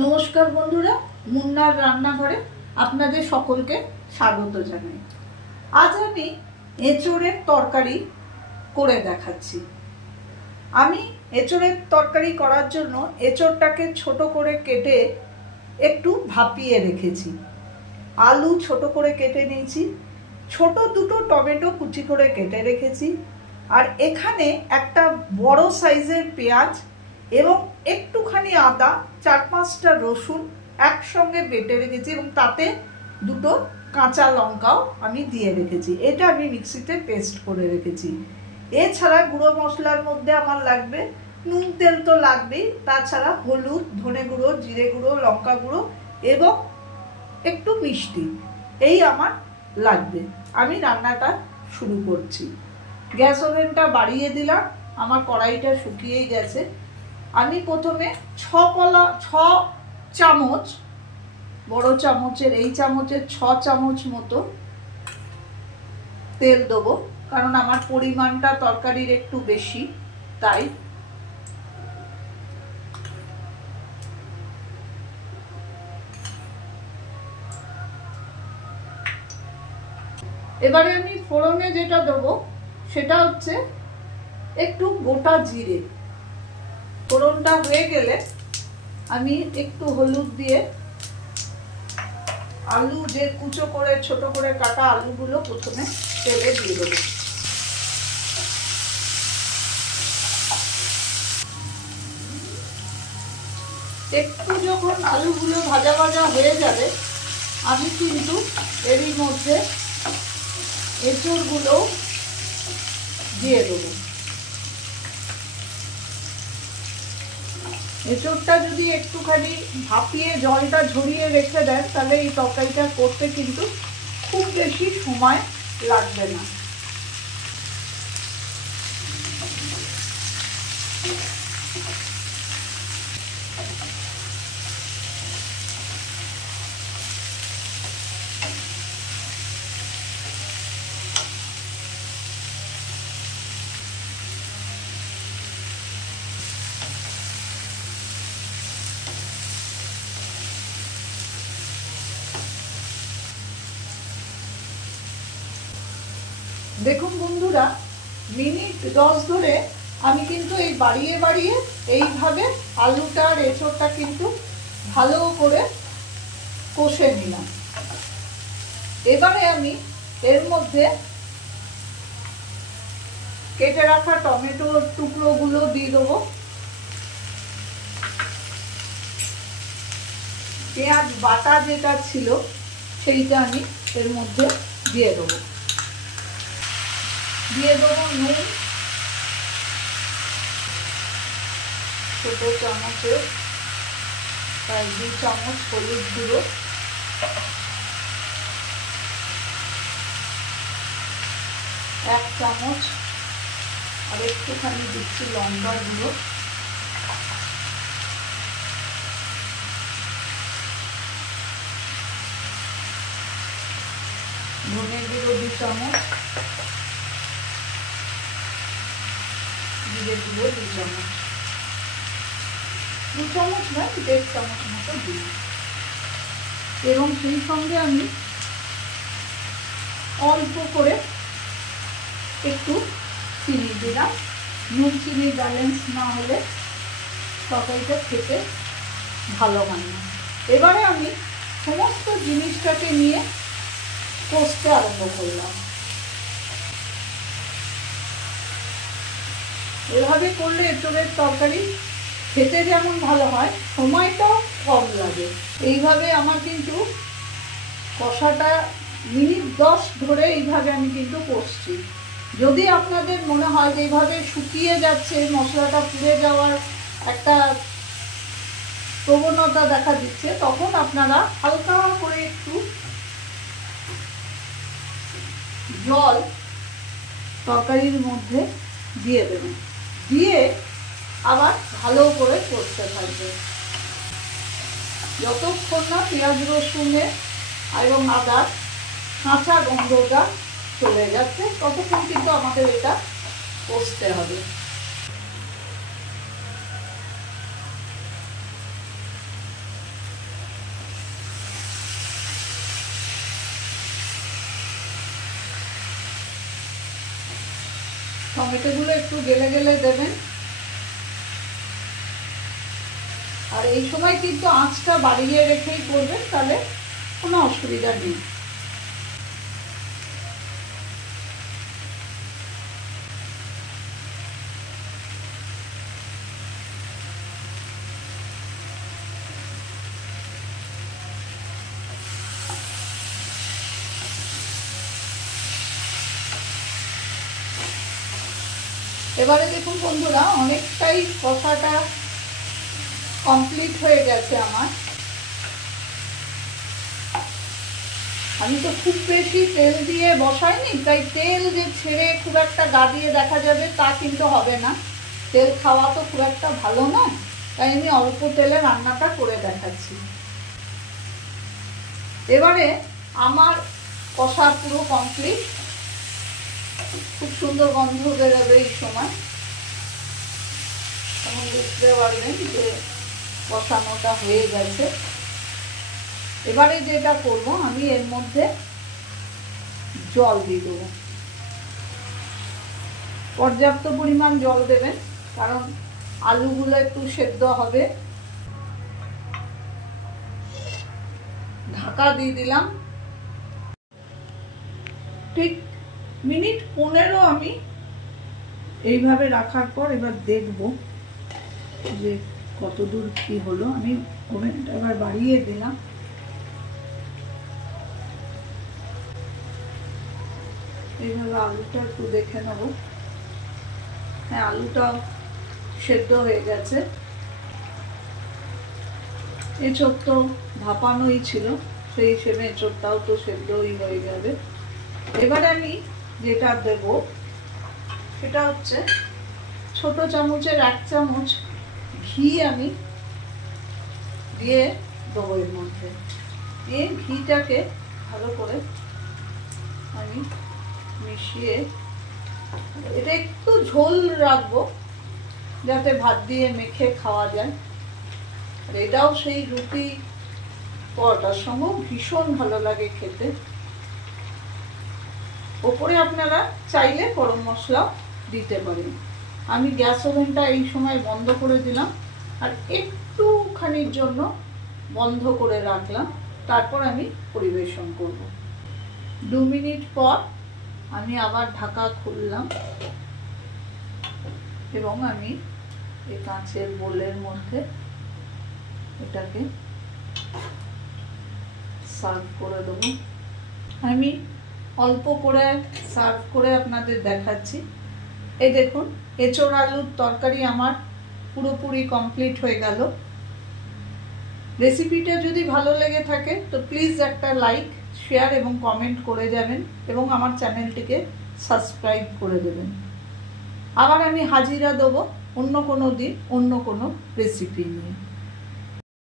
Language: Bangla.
নমস্কার বন্ধুরা, মুন্নার রান্নাঘরে আপনাদের সকলকে স্বাগত জানাই। আজ আমি এঁচোড়ের তরকারি করে দেখাচ্ছি। আমি এঁচোড়ের তরকারি করার জন্য এঁচোড়টাকে ছোট করে কেটে একটু ভাপিয়ে রেখেছি। আলু ছোট করে কেটে নিয়েছি, ছোট দুটো টমেটো কুচি করে কেটে রেখেছি, আর এখানে একটা বড় সাইজের পেঁয়াজ এবং একটুখানি আদা, 4-5টা রসুন একসঙ্গে বেটে রেখেছি এবং তাতে দুটো কাঁচা লঙ্কাও আমি দিয়ে রেখেছি। এটা আমি মিক্সিতে পেস্ট করে রেখেছি। এছাড়া গুঁড়ো মশলার মধ্যে আমার লাগবে নুন, তেল তো লাগবেই, তাছাড়া হলুদ, ধনে গুঁড়ো, জিরে গুঁড়ো, লঙ্কা গুঁড়ো এবং একটু মিষ্টি, এই আমার লাগবে। আমি রান্নাটা শুরু করছি। গ্যাস ওভেনটা বাড়িয়ে দিলাম, আমার কড়াইটা শুকিয়েই গেছে। আমি প্রথমে 6 চামচ, বড় চামচের এই চামচের 6 চামচ মতো তেল দেবো, কারণ আমার পরিমাণটা তরকারির একটু বেশি, তাই। এবারে আমি ফোড়নে যেটা দেবো সেটা হচ্ছে একটু গোটা জিরে। ফোড়নটা হয়ে গেলে আমি একটু হলুদ দিয়ে আলু, যে কুচো করে ছোট করে কাটা আলুগুলো প্রথমে তেলে দিয়ে দেবো। একটু যখন আলুগুলো ভাজা ভাজা হয়ে যাবে, আমি কিন্তু এরই মধ্যে এঁচোড়গুলো দিয়ে দেবো। এঁচোড়টা যদি একটুখানি ভাপিয়ে জলটা ঝরিয়ে রেখে দেন, তাহলে এই তরকারিটা করতে কিন্তু খুব বেশি সময় লাগবে না। দেখুন বন্ধুরা, মিনিট 10 ধরে আমি কিন্তু এই বাড়িয়ে বাড়িয়ে এইভাবে আলুটা আর এঁচোড়টা কিন্তু ভালো করে কষে নিলাম। এবারে আমি এর মধ্যে কেটে রাখা টমেটোর টুকরোগুলো দিয়ে দেবো, পেঁয়াজ বাটা যেটা ছিল সেইটা আমি এর মধ্যে দিয়ে দেবো। দিয়ে দেবো নুন, ছোট চামচে প্রায় 2 চামচ হলুদ গুঁড়ো, 1 চামচ আর একটুখানি দিচ্ছি লঙ্কা গুঁড়ো, ধনে গুঁড়ো 2 চামচ, জিরে গুঁড়ো 2 চামচ, 2 চামচ নয় 1.5 চামচ মতো দিই। এবং সেই সঙ্গে আমি অল্প করে একটু চিনি দিলাম। নুন চিনি ব্যালেন্স না হলে তরকারিটা খেতে ভালো হয় না। এবারে আমি সমস্ত জিনিসটাকে নিয়ে কষতে আরম্ভ করলাম। এভাবে করলে এঁচোড়ের তরকারি খেতে যেমন ভালো হয়, সময়টাও কম লাগে। এইভাবে আমার কিন্তু কষাটা মিনিট 10 ধরে এইভাবে আমি কিন্তু কষছি। যদি আপনাদের মনে হয় যে এইভাবে শুকিয়ে যাচ্ছে, মশলাটা পুড়ে যাওয়ার একটা প্রবণতা দেখা দিচ্ছে, তখন আপনারা হালকা করে একটু জল তরকারির মধ্যে দিয়ে দেবেন, দিয়ে আবার ভালো করে কষতে থাকবে যতক্ষণ না পেঁয়াজ রসুনের এবং আদার কাঁচা গন্ধটা চলে যাচ্ছে, ততক্ষণ কিন্তু আমাদের এটা কষতে হবে। টমেটোগুলো একটু গেলে গেলে দেবেন। আর এই সময় কিন্তু আঁচটা বাড়িয়ে রেখেই করবেন, তাহলে কোনো অসুবিধা নেই। এবারে দেখুন বন্ধুরা, অনেকটাই কষাটা কমপ্লিট হয়ে গেছে আমার। আমি তো খুব বেশি তেল দিয়ে বসাইনি, তাই তেল যে ছেড়ে খুব একটা গা দিয়ে দেখা যাবে তা কিন্তু হবে না। তেল খাওয়া তো খুব একটা ভালো নয়, তাই আমি অল্প তেলে রান্নাটা করে দেখাচ্ছি। এবারে আমার কষা পুরো কমপ্লিট। খুব সুন্দর গন্ধ বেরোবে এই সময়, তখন বুঝতে পারবেন যে কষানোটা হয়ে গেছে। এবারে যেটা করব, আমি এর মধ্যে জল দিয়ে দেবো। পর্যাপ্ত পরিমাণ জল দেবেন, কারণ আলুগুলো একটু সেদ্ধ হবে। ঢাকা দিয়ে দিলাম। ঠিক মিনিট 15 আমি এইভাবে রাখার পর এবার দেখব যে কতদূর কি হলো। আমি ওভেনটা এবার বাড়িয়ে দিলাম। এইভাবে আলুটা একটু দেখে নেব। হ্যাঁ, আলুটাও সেদ্ধ হয়ে গেছে। এঁচোড় তো ভাপানোই ছিল, সেই হিসেবে এঁচোড়টাও তো সেদ্ধই হয়ে যাবে। এবারে আমি যেটা দেব সেটা হচ্ছে ছোট চামচের 1 চামচ ঘি আমি দিয়ে দেবো এর মধ্যে। এই ঘিটাকে ভালো করে আমি মিশিয়ে, এটা একটু ঝোল রাখবো যাতে ভাত দিয়ে মেখে খাওয়া যায়। আর এটাও সেই রুটি পরোটার সঙ্গেও ভীষণ ভালো লাগে খেতে। ওপরে আপনারা চাইলে গরম মশলা দিতে পারেন। আমি গ্যাস ওভেনটা এই সময় বন্ধ করে দিলাম, আর একটুখানির জন্য বন্ধ করে রাখলাম, তারপর আমি পরিবেশন করব। 2 মিনিট পর আমি আবার ঢাকা খুললাম এবং আমি এই কাঁচের বোলের মধ্যে এটাকে সার্ভ করে দেবো। আমি অল্প করে সার্ভ করে আপনাদের দেখাচ্ছি। এই দেখুন, এঁচোড় আলুর তরকারি আমার পুরোপুরি কমপ্লিট হয়ে গেল। রেসিপিটা যদি ভালো লেগে থাকে তো প্লিজ একটা লাইক, শেয়ার এবং কমেন্ট করে যাবেন, এবং আমার চ্যানেলটিকে সাবস্ক্রাইব করে দেবেন। আবার আমি হাজিরা দেবো অন্য কোনো দিন অন্য কোনো রেসিপি নিয়ে।